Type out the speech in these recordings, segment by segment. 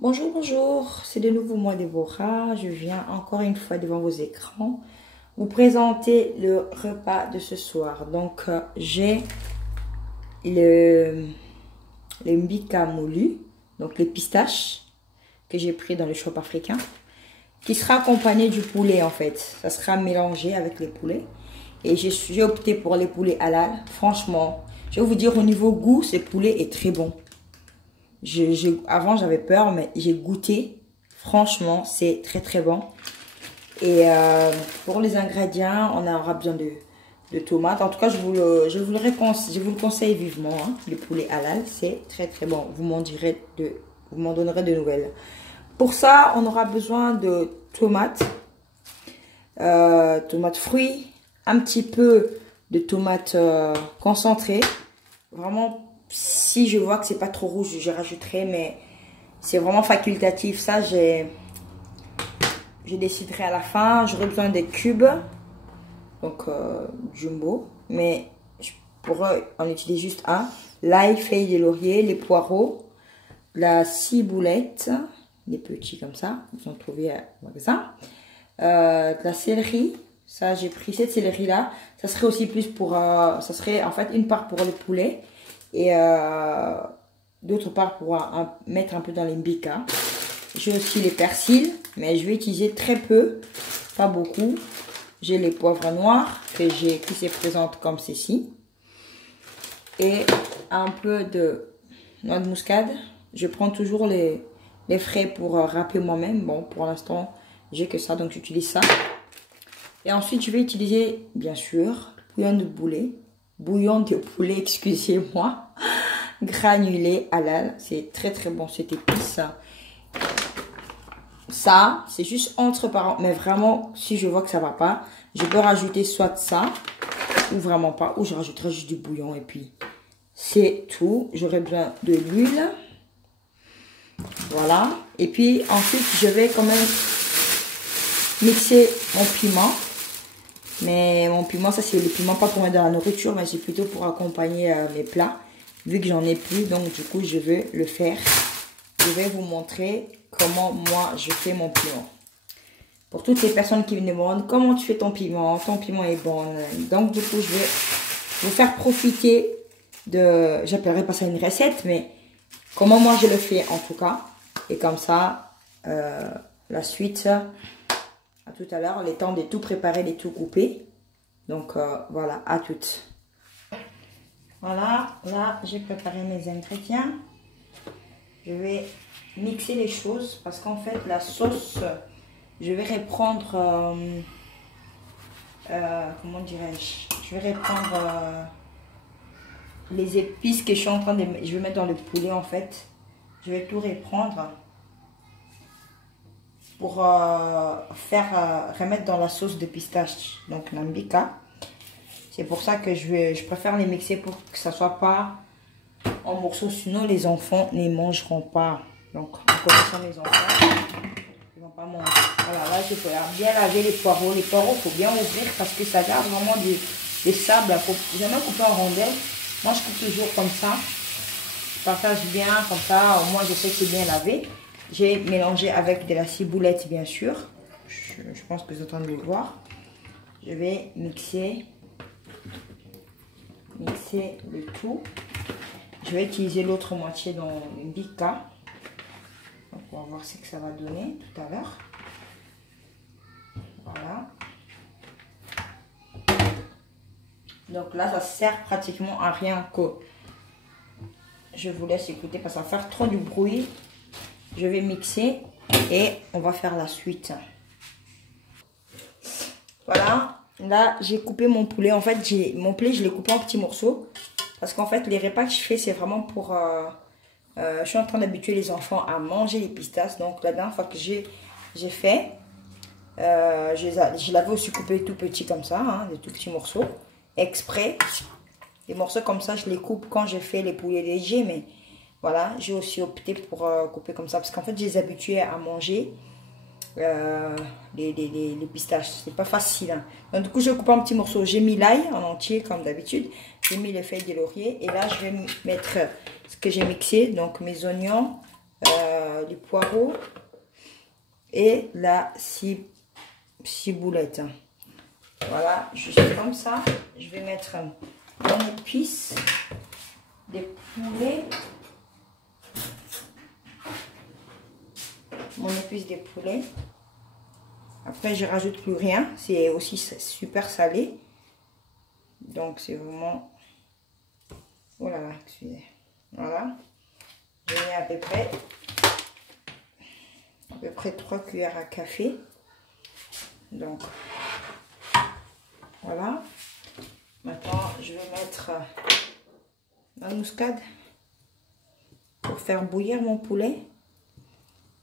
Bonjour, bonjour, c'est de nouveau moi Déborah. Je viens encore une fois devant vos écrans vous présenter le repas de ce soir. Donc, j'ai le mbika moulu, donc les pistaches que j'ai pris dans le shop africain, qui sera accompagné du poulet en fait. Ça sera mélangé avec les poulets. Et j'ai opté pour les poulets halal. Franchement, je vais vous dire au niveau goût, ce poulet est très bon. Avant, j'avais peur, mais j'ai goûté. Franchement, c'est très très bon. Et pour les ingrédients, on aura besoin de tomates. En tout cas, je vous le conseille vivement. Hein. Le poulet halal, c'est très très bon. Vous m'en donnerez de nouvelles. Pour ça, on aura besoin de tomates, tomates fruits, un petit peu de tomates concentrées. Vraiment, si je vois que c'est pas trop rouge, je rajouterai, mais c'est vraiment facultatif. Ça, je déciderai à la fin. J'aurai besoin des cubes, donc jumbo, mais je pourrais en utiliser juste un. L'ail, feuilles de laurier, les poireaux, la ciboulette, des petits comme ça, ils ont trouvé au magasin. De la céleri, ça j'ai pris cette céleri là. Ça serait aussi plus pour, ça serait en fait une part pour le poulet. Et d'autre part pour mettre un peu dans les mbika. J'ai aussi les persils, mais je vais utiliser très peu, pas beaucoup. J'ai les poivres noirs qui se présentent comme ceci. Et un peu de noix de muscade. Je prends toujours les frais pour râper moi-même. Bon, pour l'instant, j'ai que ça, donc j'utilise ça. Et ensuite, je vais utiliser, bien sûr, bouillon de poulet, excusez-moi, granulé halal. C'est très très bon cette épice. Ça, c'est juste entre parents, mais vraiment, si je vois que ça va pas, je peux rajouter soit ça, ou vraiment pas, ou je rajouterai juste du bouillon, et puis c'est tout. J'aurai besoin de l'huile. Voilà. Et puis ensuite, je vais quand même mixer mon piment. Mais mon piment, ça c'est le piment pas pour mettre dans la nourriture, mais c'est plutôt pour accompagner mes plats. Vu que j'en ai plus, donc du coup je vais le faire. Je vais vous montrer comment moi je fais mon piment. Pour toutes les personnes qui me demandent comment tu fais ton piment est bon. Donc du coup je vais vous faire profiter de, j'appellerai pas ça une recette, mais comment moi je le fais en tout cas. Et comme ça, la suite... À tout à l'heure, le temps de tout préparer, de tout couper. Donc voilà, à toutes. Voilà, là j'ai préparé mes ingrédients. Je vais mixer les choses parce qu'en fait la sauce, je vais reprendre, comment dirais-je, je vais reprendre les épices que je suis en train de, je vais mettre dans le poulet en fait. Je vais tout reprendre pour remettre dans la sauce de pistache, donc l'ambika. C'est pour ça que je préfère les mixer pour que ça soit pas en morceaux, sinon les enfants ne mangeront pas. Donc en connaissant les enfants, ils vont pas manger. Voilà, là je peux bien laver les poireaux. Les poireaux, il faut bien ouvrir parce que ça garde vraiment des sables. Il faut jamais couper en rondelles. Moi je coupe toujours comme ça. Je partage bien, comme ça, au moins je sais que c'est bien lavé. J'ai mélangé avec de la ciboulette, bien sûr. Je pense que vous entendez le voir. Je vais mixer le tout. Je vais utiliser l'autre moitié dans le mbika. Donc, on va voir ce que ça va donner tout à l'heure. Voilà. Donc là, ça sert pratiquement à rien que je vous laisse écouter parce que ça va faire trop du bruit. Je vais mixer et on va faire la suite. Voilà, là j'ai coupé mon poulet. En fait, mon poulet, je l'ai coupé en petits morceaux. Parce qu'en fait, les repas que je fais, c'est vraiment pour... je suis en train d'habituer les enfants à manger les pistaches. Donc la dernière fois que j'ai fait, je l'avais aussi coupé tout petit comme ça, hein, des tout petits morceaux. Exprès. Les morceaux comme ça, je les coupe quand je fais les poulets légers, mais... Voilà, j'ai aussi opté pour couper comme ça parce qu'en fait, je les habituais à manger les pistaches. C'est pas facile. Hein. Donc, du coup, je coupe en petits morceaux. J'ai mis l'ail en entier comme d'habitude. J'ai mis les feuilles de laurier. Et là, je vais mettre ce que j'ai mixé. Donc, mes oignons, les poireaux et la ciboulette. Voilà, juste comme ça. Je vais mettre mon épice des poulets. Mon épice des poulets. Après, je rajoute plus rien. C'est aussi super salé. Donc, c'est vraiment... Oh là là, excusez. Voilà. Je mets à peu près 3 cuillères à café. Donc, voilà. Maintenant, je vais mettre la muscade pour faire bouillir mon poulet.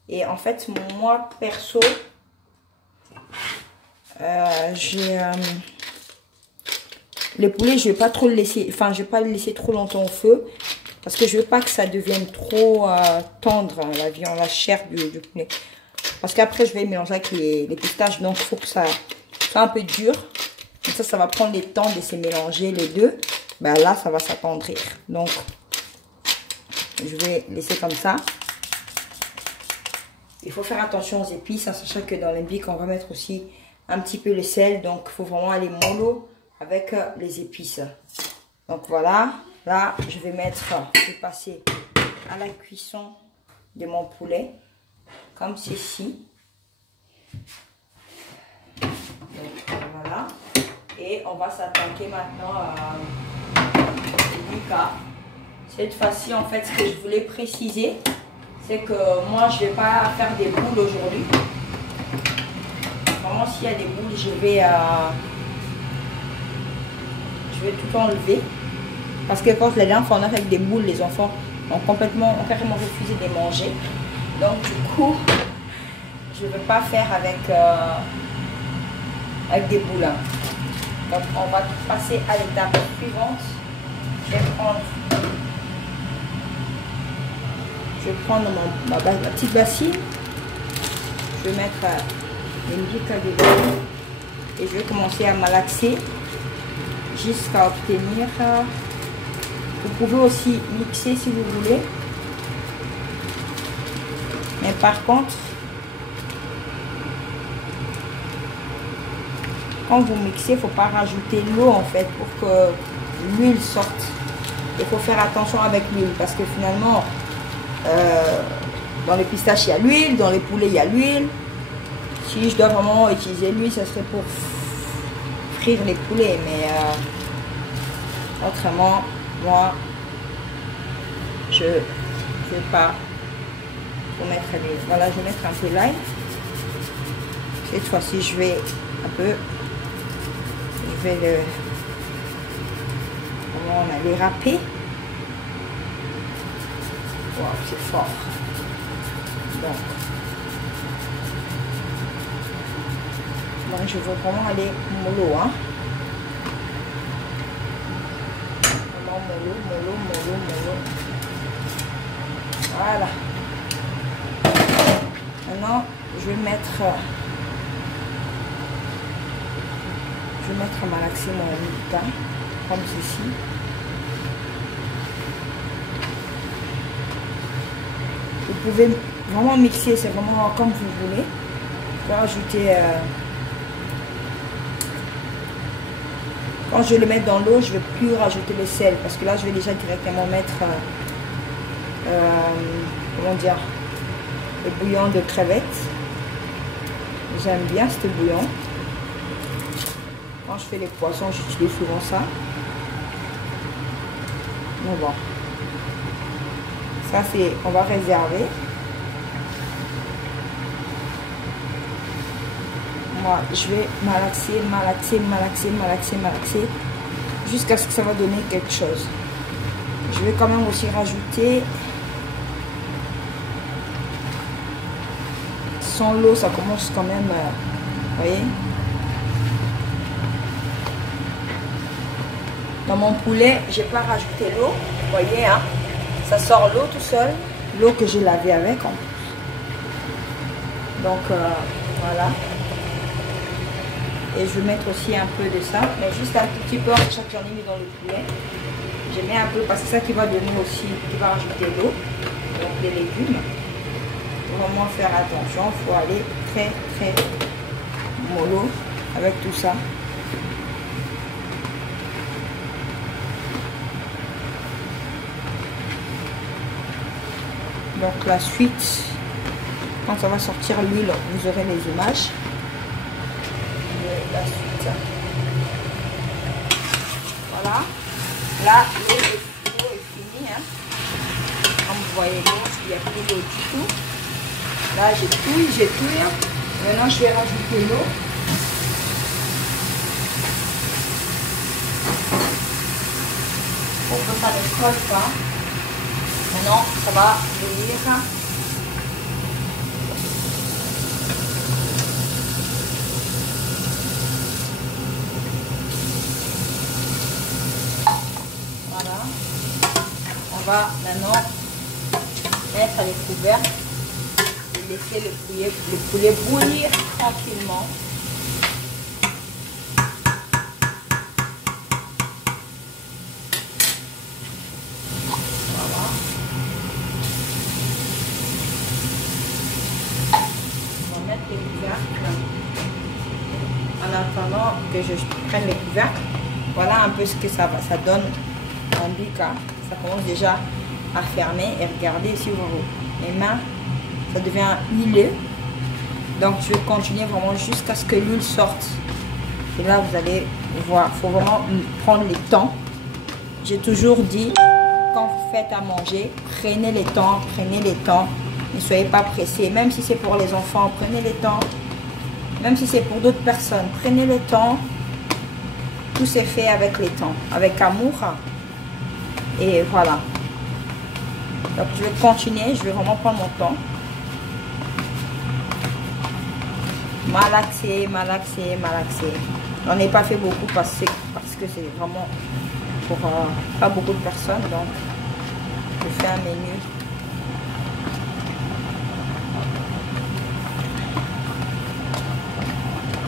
Et en fait, moi, perso, les poulets, je vais pas trop le laisser, enfin, je vais pas le laisser trop longtemps au feu. Parce que je veux pas que ça devienne trop tendre, la viande, la chair du poulet. Parce qu'après, je vais mélanger avec les pistaches. Donc, il faut que ça soit un peu dur. Comme ça va prendre le temps de se mélanger les deux. Ben là, ça va s'attendrir. Donc, je vais laisser comme ça. Il faut faire attention aux épices, en sachant que dans l'imbic, on va mettre aussi un petit peu le sel. Donc, il faut vraiment aller mollo avec les épices. Donc, voilà. Là, je vais passer à la cuisson de mon poulet. Comme ceci. Donc, voilà. Et on va s'attaquer maintenant à Lucas. Cette fois-ci, en fait, ce que je voulais préciser, c'est que moi, je ne vais pas faire des boules aujourd'hui. Vraiment, s'il y a des boules, je vais tout enlever. Parce que quand la dernière fois on a fait avec des boules, les enfants ont carrément refusé de les manger. Donc du coup, je ne veux pas faire avec des boules. Donc on va passer à l'étape suivante. Je vais prendre ma petite bassine. Je vais mettre les musiques dedans. Et je vais commencer à malaxer jusqu'à obtenir... Vous pouvez aussi mixer si vous voulez. Mais par contre, quand vous mixez, il ne faut pas rajouter l'eau en fait pour que l'huile sorte. Il faut faire attention avec l'huile parce que finalement, dans les pistaches, il y a l'huile. Dans les poulets, il y a l'huile. Si je dois vraiment utiliser l'huile, ça serait pour frire les poulets. Mais autrement... Moi, je ne vais pas vous mettre les... Voilà, je vais mettre un peu l'ail. Cette fois-ci, je vais le... Comment on a les râper. Wow, c'est fort. Donc, moi, je veux vraiment aller mollo, hein. Mollo. Voilà. Maintenant, je vais mettre à malaxer mon pain comme ceci. Vous pouvez vraiment mixer, c'est vraiment comme vous voulez. Je vais rajouter... Quand je vais le mettre dans l'eau, je ne vais plus rajouter le sel parce que là, je vais déjà directement mettre, comment dire, le bouillon de crevettes. J'aime bien ce bouillon. Quand je fais les poissons, j'utilise souvent ça. Mais bon, ça c'est, on va réserver. Moi, je vais malaxer jusqu'à ce que ça va donner quelque chose. Je vais quand même aussi rajouter, sans l'eau, ça commence quand même, vous voyez. Dans mon poulet, j'ai pas rajouté l'eau, vous voyez, hein. Ça sort l'eau tout seul, l'eau que j'ai lavé avec en plus. Donc, voilà. Et je vais mettre aussi un peu de ça, mais juste un tout petit peu, chaque que j'en ai mis dans le poulet. Je mets un peu, parce que c'est ça qui va donner aussi, qui va rajouter l'eau, donc les légumes. vraiment faire attention. Il faut aller très mollo avec tout ça. Donc la suite, quand ça va sortir l'huile, vous aurez les images de la suite. Voilà. Là, l'eau est finie. Hein. Comme vous voyez l'eau, il n'y a plus d'eau du tout. Là, j'ai tout. Hein. Maintenant, je vais rajouter l'eau. Pour que ça ne colle pas. Maintenant, ça va venir. Voilà. On va maintenant mettre les couvercles et laisser le poulet bouillir tranquillement. En attendant que je prenne les couvercles, voilà un peu ce que ça donne en bica. Ça commence déjà à fermer et regardez si mes mains, ça devient huileux. Donc je vais continuer vraiment jusqu'à ce que l'huile sorte. Et là vous allez voir, il faut vraiment prendre le temps. J'ai toujours dit, quand vous faites à manger, prenez les temps, ne soyez pas pressés, même si c'est pour les enfants, prenez le temps. Même si c'est pour d'autres personnes, prenez le temps. Tout s'est fait avec le temps, avec amour. Et voilà. Donc je vais continuer, je vais vraiment prendre mon temps. Malaxer. J'en ai pas fait beaucoup parce que c'est vraiment pour pas beaucoup de personnes. Donc je fais un menu.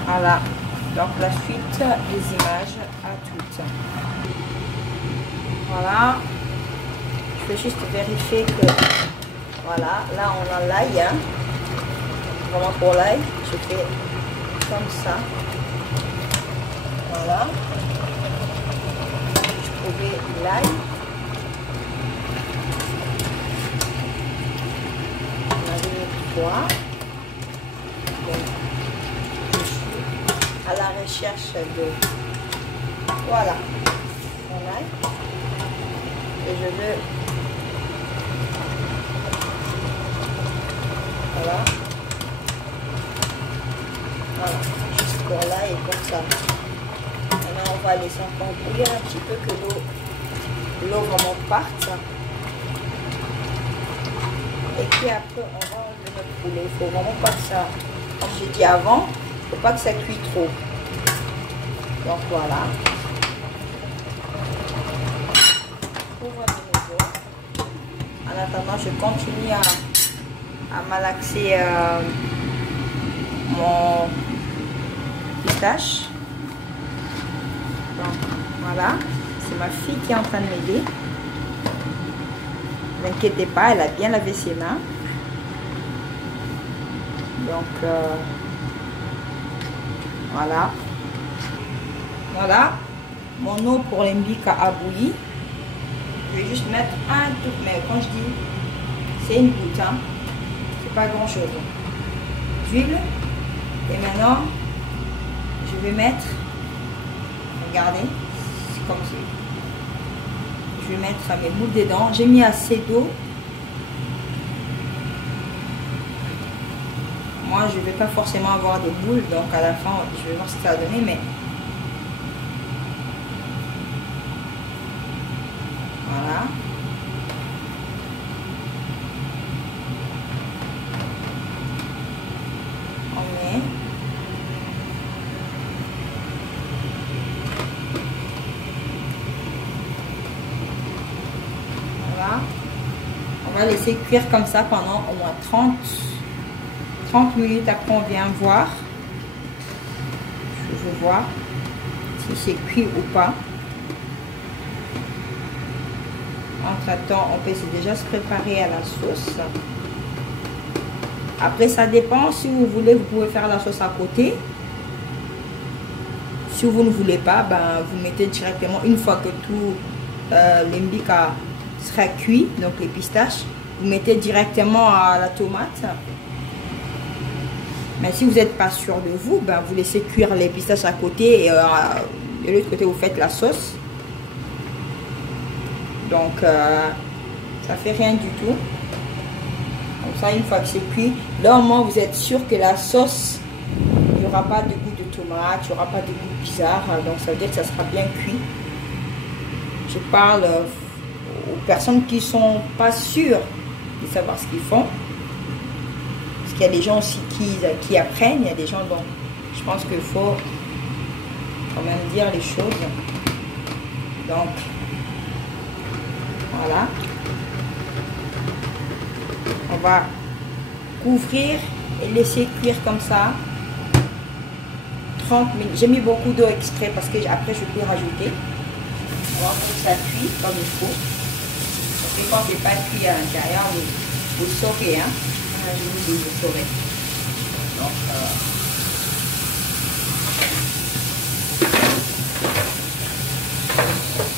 Voilà, donc la suite des images à toutes. Voilà, je vais juste vérifier que, voilà, là on a l'ail, hein. Vraiment pour l'ail, je fais comme ça. Voilà, je trouvais l'ail. On avait mis 3. À la recherche de, voilà, mon ail, et je veux, voilà, juste pour là et comme ça. Maintenant on va laisser encore bouillir un petit peu, que l'eau vraiment parte, et puis après on va enlever notre poulet. Il faut vraiment pas que ça, comme j'ai dit avant, il ne faut pas que ça cuit trop. Donc voilà. Ouvre de nouveau. En attendant, je continue à malaxer mon pistache. Donc voilà. C'est ma fille qui est en train de m'aider. Ne vous inquiétez pas, elle a bien lavé ses mains. Donc voilà. Voilà. Mon eau pour l'embika a bouilli. Je vais juste mettre un tout, mais quand je dis c'est une goutte, hein, c'est pas grand chose d'huile. Et maintenant je vais mettre, regardez, c'est comme ça. Je vais mettre mes boules dedans. J'ai mis assez d'eau. Moi je vais pas forcément avoir des boules, donc à la fin je vais voir ce que ça va donner, mais voilà. On met. Voilà. On va laisser cuire comme ça pendant au moins 30 minutes. Après on vient voir. Je veux voir si c'est cuit ou pas. Entre temps, on peut déjà se préparer à la sauce. Après, ça dépend. Si vous voulez, vous pouvez faire la sauce à côté. Si vous ne voulez pas, ben, vous mettez directement, une fois que tout l'imbika sera cuit, donc les pistaches, vous mettez directement à la tomate. Mais si vous n'êtes pas sûr de vous, ben, vous laissez cuire les pistaches à côté et de l'autre côté, vous faites la sauce. Donc, ça fait rien du tout. Comme ça, une fois que c'est cuit, là au moins vous êtes sûr que la sauce, il n'y aura pas de goût de tomate, il n'y aura pas de goût bizarre. Donc, ça veut dire que ça sera bien cuit. Je parle aux personnes qui ne sont pas sûres de savoir ce qu'ils font. Parce qu'il y a des gens aussi qui apprennent, il y a des gens dont je pense qu'il faut quand même dire les choses. Donc, voilà. On va couvrir et laisser cuire comme ça 30 minutes. J'ai mis beaucoup d'eau exprès parce que après je peux rajouter. On va voir que ça cuit comme il faut. Parce que quand c'est pas cuit à l'intérieur, vous saurez. Hein? Je vous dis, vous saurez. Donc,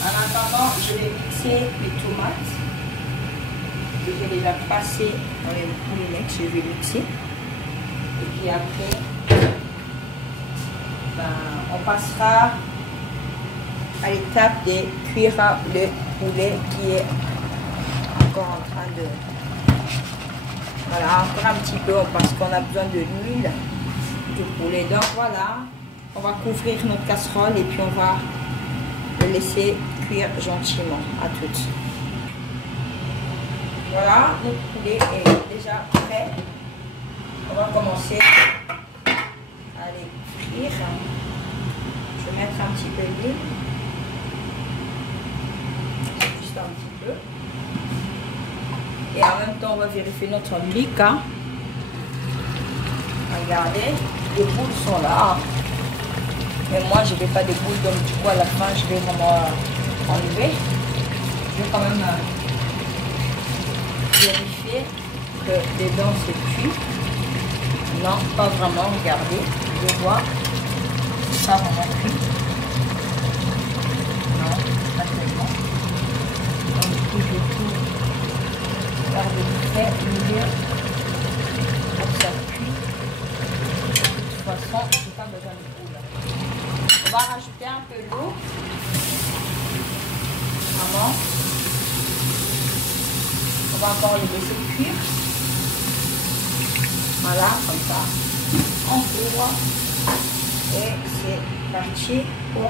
en attendant, je vais mixer les tomates. Que j'ai déjà passé dans les moulinex, je vais mixer. Et puis après, ben, on passera à l'étape de cuire le poulet qui est encore en train de... Voilà, encore un petit peu parce qu'on a besoin de l'huile du poulet. Donc voilà, on va couvrir notre casserole et puis on va le laisser cuire gentiment. À toutes. Voilà, notre poulet est déjà prêt. On va commencer à les cuire. Je vais mettre un petit peu d'huile. Juste un petit peu. Et en même temps, on va vérifier notre mbika. Regardez, les boules sont là. Mais moi, je ne vais pas des boules, donc du coup, à la fin, je vais vraiment enlever. Je vais quand même vérifier que dedans c'est cuit. Non, pas vraiment, regardez. Je vois ça vraiment cuit. Non, pas tellement. Donc du coup, je vais tout faire de près, milieu, pour que ça cuit. De toute façon, je n'ai pas besoin de poule. On va rajouter un peu d'eau. Vraiment. On va encore le laisser cuire. Voilà, comme ça. On couvre. Et c'est parti pour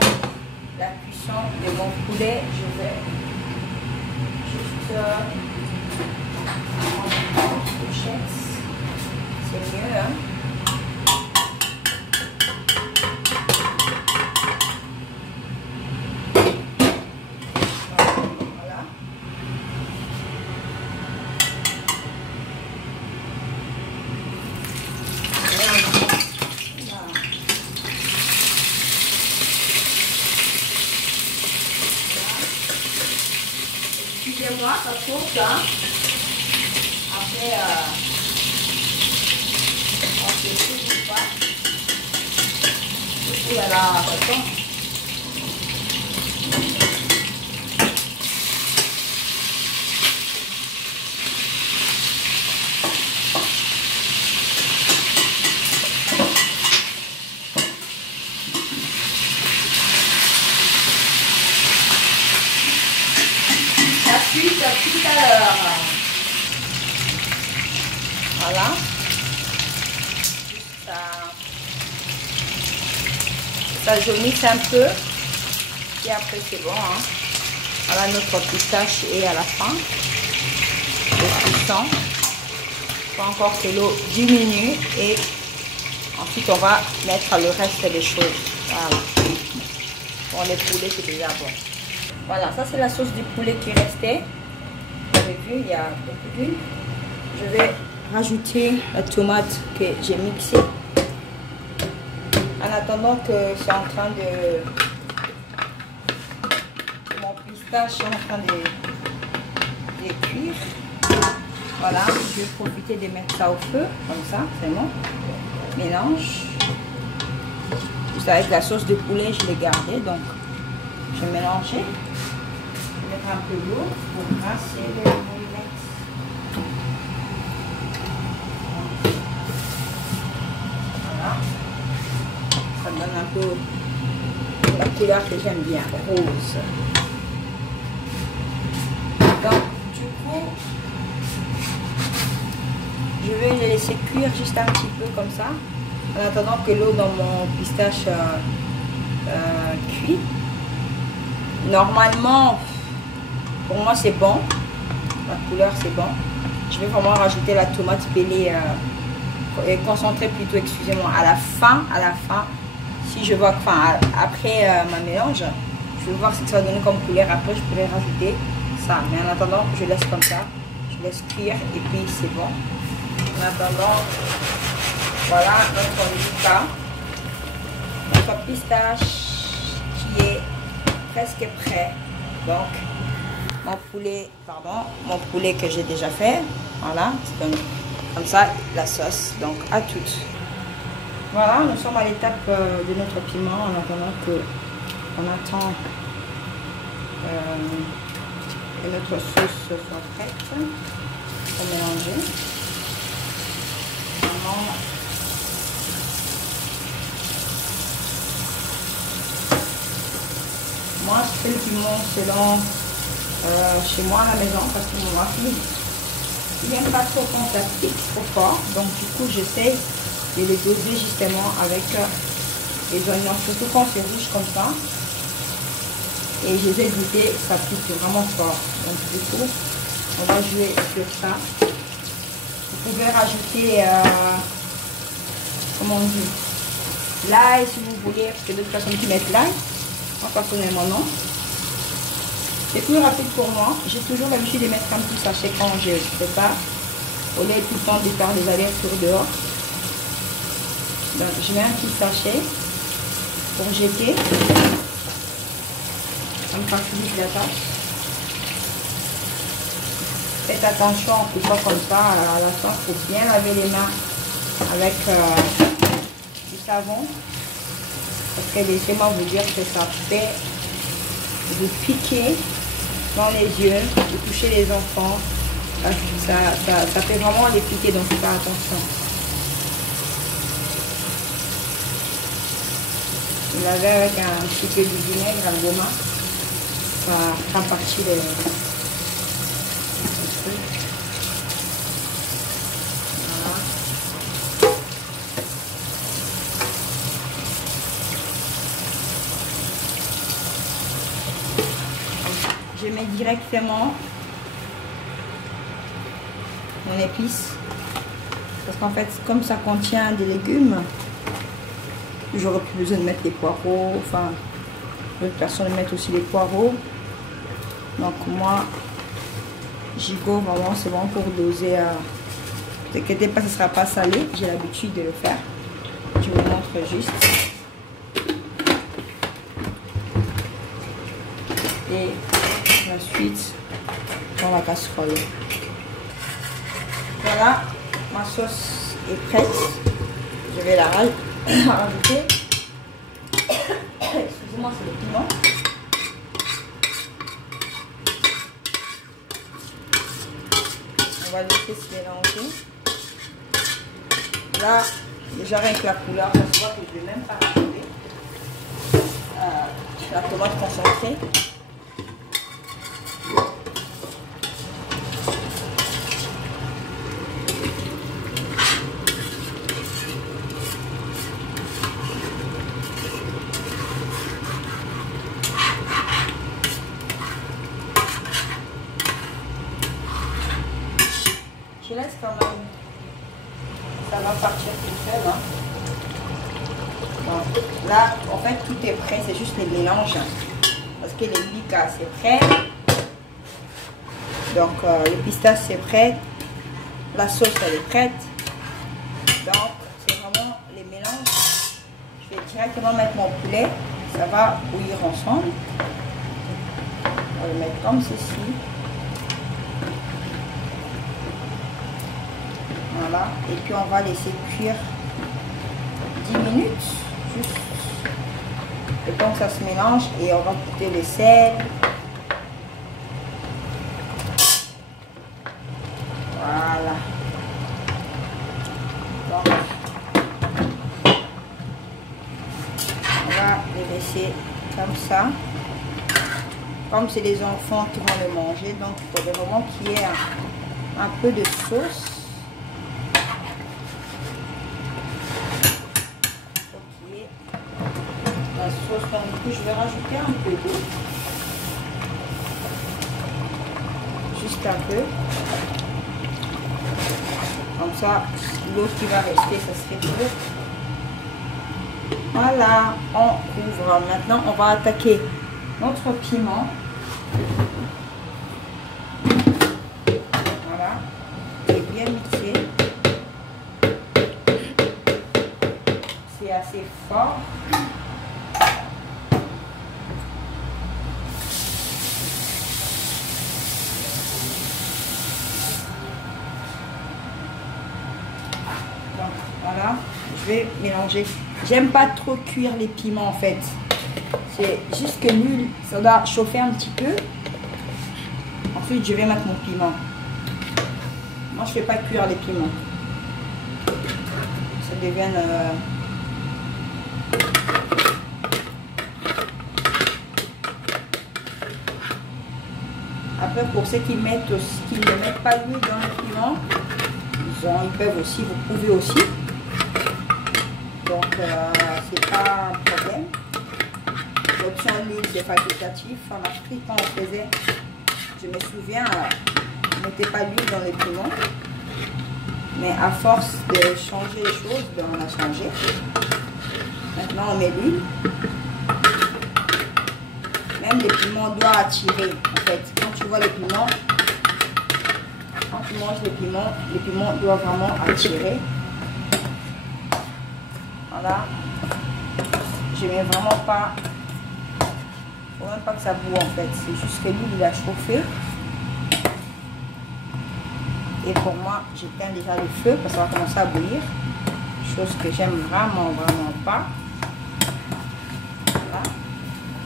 la cuisson de mon poulet. Je vais juste prendre une fourchette. C'est mieux, hein? Excusez-moi, ça saute, hein. Après, on se trouve pas. Et puis voilà, attends. À tout à l'heure. Voilà. Ça jaunisse un peu. Et après c'est bon. Hein. Voilà, notre pistache est à la fin. Le cuisson. Il faut encore que l'eau diminue. Et ensuite on va mettre le reste des choses. Voilà. Bon, les poulets c'est déjà bon. Voilà, ça c'est la sauce du poulet qui restait. Vous avez vu, il y a beaucoup d'huile. Je vais rajouter la tomate que j'ai mixée. En attendant que c'est en train de... Mon pistache est en train de cuire. Voilà, je vais profiter de mettre ça au feu, comme ça, c'est bon. Mélange. Juste avec la sauce de poulet, je l'ai gardée, donc je vais mélanger. Je vais mettre un peu d'eau pour brasser les boulettes. Voilà. Ça donne un peu la couleur que j'aime bien, rose. Donc, du coup, je vais les laisser cuire juste un petit peu comme ça, en attendant que l'eau dans mon pistache cuit. Normalement, pour moi c'est bon, la couleur c'est bon. Je vais vraiment rajouter la tomate pelée, concentrée plutôt, excusez-moi, à la fin, si je vois, enfin après ma mélange, je vais voir ce que ça va donner comme couleur. Après je pourrais rajouter ça, mais en attendant je laisse comme ça, je laisse cuire et puis c'est bon. En attendant, voilà notre résultat, notre pistache qui est presque prêt. Donc mon poulet que j'ai déjà fait, voilà, comme ça la sauce, donc à toutes. Voilà, nous sommes à l'étape de notre piment en attendant que notre sauce soit prête pour mélanger. Moi, je fais le piment selon chez moi à la maison parce que mon mari, il n'aime pas trop quand ça pique trop fort. Donc, du coup, j'essaie de les doser justement avec les oignons, surtout quand c'est rouge comme ça. Et je les ai goûtés, ça pique vraiment fort. Donc, du coup, on va jouer sur ça. Vous pouvez rajouter, comment on dit, l'ail si vous voulez, parce que d'autres personnes qui mettent l'ail. Moi personnellement non. C'est plus rapide pour moi. J'ai toujours l'habitude de mettre un petit sachet quand je fais ça, au lieu tout le temps de faire des allers-retours dehors. Donc je mets un petit sachet pour jeter. Ça me facilite la tâche. Faites attention en coupant comme ça à la fin, il faut bien laver les mains avec du savon. Parce que laissez-moi vous dire que ça fait vous piquer dans les yeux, vous toucher les enfants. Ça fait vraiment les piquer, donc faire attention. Vous lavez avec un petit peu de vinaigre, un goma. Ça fera partie des trucs. Je mets directement mon épice parce qu'en fait comme ça contient des légumes, j'aurais plus besoin de mettre les poireaux, enfin d'autres personnes mettent aussi les poireaux, donc moi j'y go vraiment, c'est bon pour doser. Ne vous inquiétez pas, ce ne sera pas salé, j'ai l'habitude de le faire, je vous montre juste. Et ensuite dans la casserole. Voilà, ma sauce est prête. Je vais la rajouter. Excusez-moi, c'est le piment. On va laisser se mélanger. Là, déjà avec la couleur, ça se voit que je ne vais même pas rajouter la tomate concentrée. Je laisse quand même, ça va partir tout seul. Hein. Bon, là, en fait, tout est prêt, c'est juste les mélanges. Parce que les bicas, c'est prêt. Donc, le pistache, c'est prêt. La sauce, elle est prête. Donc, c'est vraiment les mélanges. Je vais directement mettre mon poulet. Ça va bouillir ensemble. On va le mettre comme ceci. Voilà. Et puis on va laisser cuire 10 minutes. Juste le temps que ça se mélange. Et on va goûter le sel. Voilà. Donc, on va les laisser comme ça. Comme c'est les enfants qui vont le manger, donc il faudrait vraiment qu'il y ait un peu de sauce. Ok. La sauce, donc du coup, je vais rajouter un peu d'eau. Juste un peu. Comme ça, l'eau qui va rester, ça se fait toujours. Voilà, on couvre. Maintenant, on va attaquer notre piment. Voilà. Et bien mixé. C'est assez fort. Donc, voilà. Je vais mélanger. J'aime pas trop cuire les piments en fait. C'est juste que l'huile, ça doit chauffer un petit peu. Ensuite, je vais mettre mon piment. Moi, je ne fais pas cuire les piments. Ça devient... Après, pour ceux qui mettent aussi, qui ne mettent pas l'huile dans le piment, ils peuvent aussi, vous pouvez aussi. Donc, c'est pas un problème. L'option l'huile, c'est facultatif. En Afrique, quand on faisait, je me souviens, on ne mettait pas l'huile dans les piments. Mais à force de changer les choses, on a changé. Maintenant, on met l'huile. Même les piments doivent attirer. En fait, quand tu vois les piments, quand tu manges les piments doivent vraiment attirer. Voilà. Je mets vraiment pas. Il ne faut même pas que ça boue en fait. C'est juste que l'huile il a chauffé. Et pour moi, j'éteins déjà le feu parce que ça va commencer à bouillir. Chose que j'aime vraiment pas. Voilà.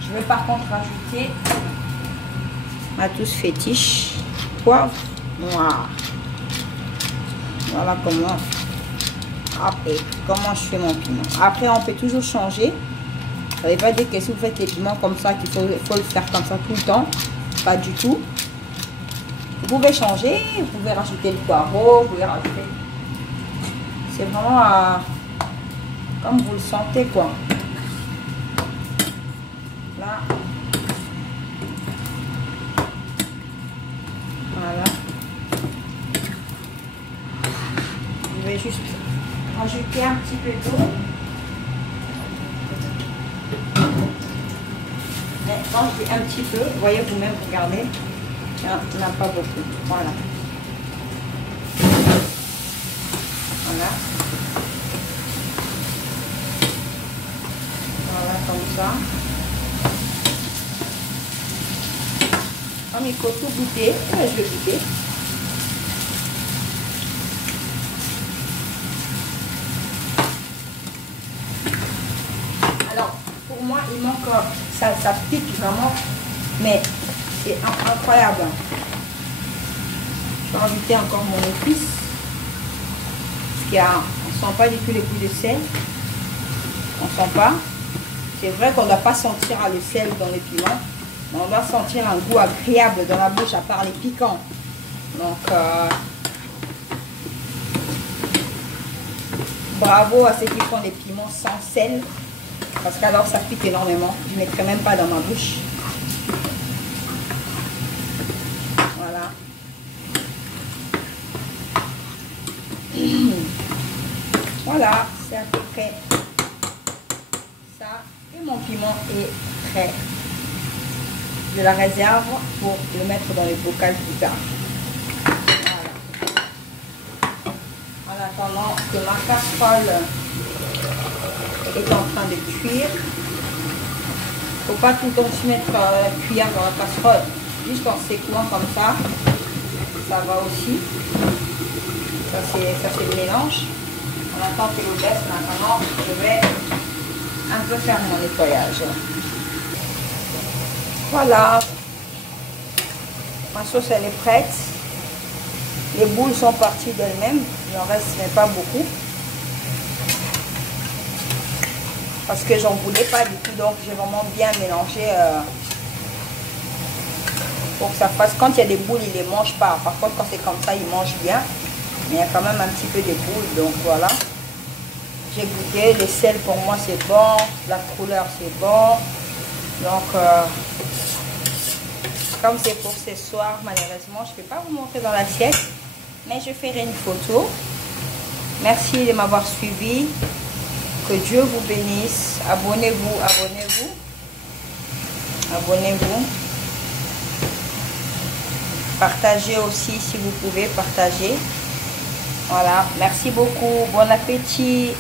Je vais par contre rajouter ma touche fétiche, poivre noir. Voilà comment. Après, comment je fais mon piment. Après, on peut toujours changer. Ça ne veut pas dire que si vous faites les piments comme ça, qu'il faut le faire comme ça tout le temps. Pas du tout. Vous pouvez changer, vous pouvez rajouter le poireau, vous pouvez rajouter. C'est vraiment comme vous le sentez, quoi. Là. Voilà. Je vais juste rajouter un petit peu d'eau. Mais quand je dis un petit peu, vous voyez vous-même, regardez, il n'y en a pas beaucoup. Voilà. Voilà. Voilà, comme ça. Comme il faut tout goûter, je vais goûter. Alors, pour moi, il manque, ça pique vraiment, mais c'est incroyable. Je vais rajouter encore mon épice. Parce qu'on ne sent pas du tout les goûts de sel. On ne sent pas. C'est vrai qu'on ne doit pas sentir le sel dans les piments. Mais on doit sentir un goût agréable dans la bouche à part les piquants. Donc, bravo à ceux qui font des piments sans sel. Parce qu'alors ça pique énormément. Je ne mettrai même pas dans ma bouche. Voilà. Voilà, c'est à peu près ça. Et mon piment est prêt. Je la réserve pour le mettre dans les bocals plus tard. Voilà. En attendant que ma casserole est en train de cuire. Il ne faut pas tout le temps se mettre la cuillère dans la casserole. Juste en secouant comme ça va aussi. Ça c'est le mélange. On attend que l'eau baisse. Maintenant, je vais un peu faire mon nettoyage. Voilà. Ma sauce, elle est prête. Les boules sont parties d'elles-mêmes. Il en reste mais pas beaucoup. Parce que j'en voulais pas du tout. Donc, j'ai vraiment bien mélangé pour que ça fasse. Quand il y a des boules, il les mange pas. Par contre, quand c'est comme ça, il mange bien. Mais il y a quand même un petit peu de boules. Donc, voilà. J'ai goûté. Le sel, pour moi, c'est bon. La couleur, c'est bon. Donc, comme c'est pour ce soir, malheureusement, je ne peux pas vous montrer dans l'assiette. Mais je ferai une photo. Merci de m'avoir suivi. Que Dieu vous bénisse. Abonnez-vous, abonnez-vous. Abonnez-vous. Partagez aussi si vous pouvez partager. Voilà. Merci beaucoup. Bon appétit.